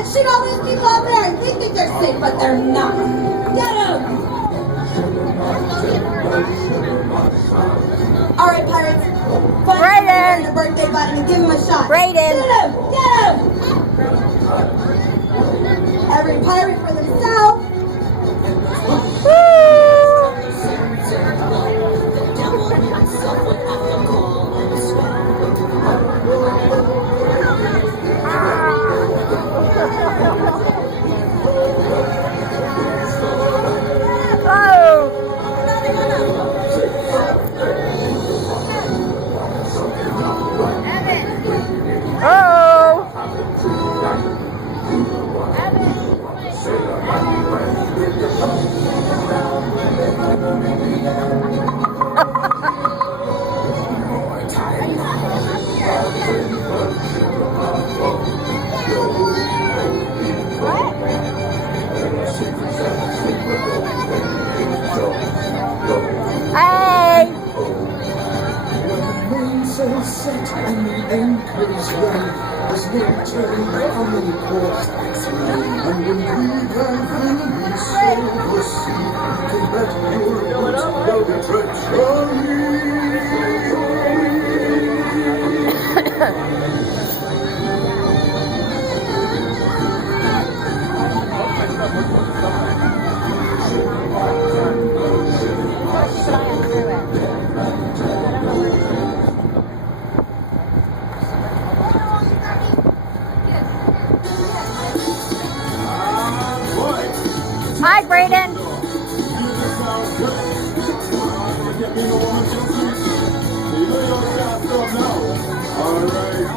And shoot all these people out there, I think that they're safe, but they're not. Get them! All right, pirates. Find the birthday button and give him a shot. Brayden. Shoot him! Get him! Every pirate for themselves. Set and the anchors run, there's no turning from the course. And when we drive through the silver sea, can bet your boat will be Hi, Brayden. All right.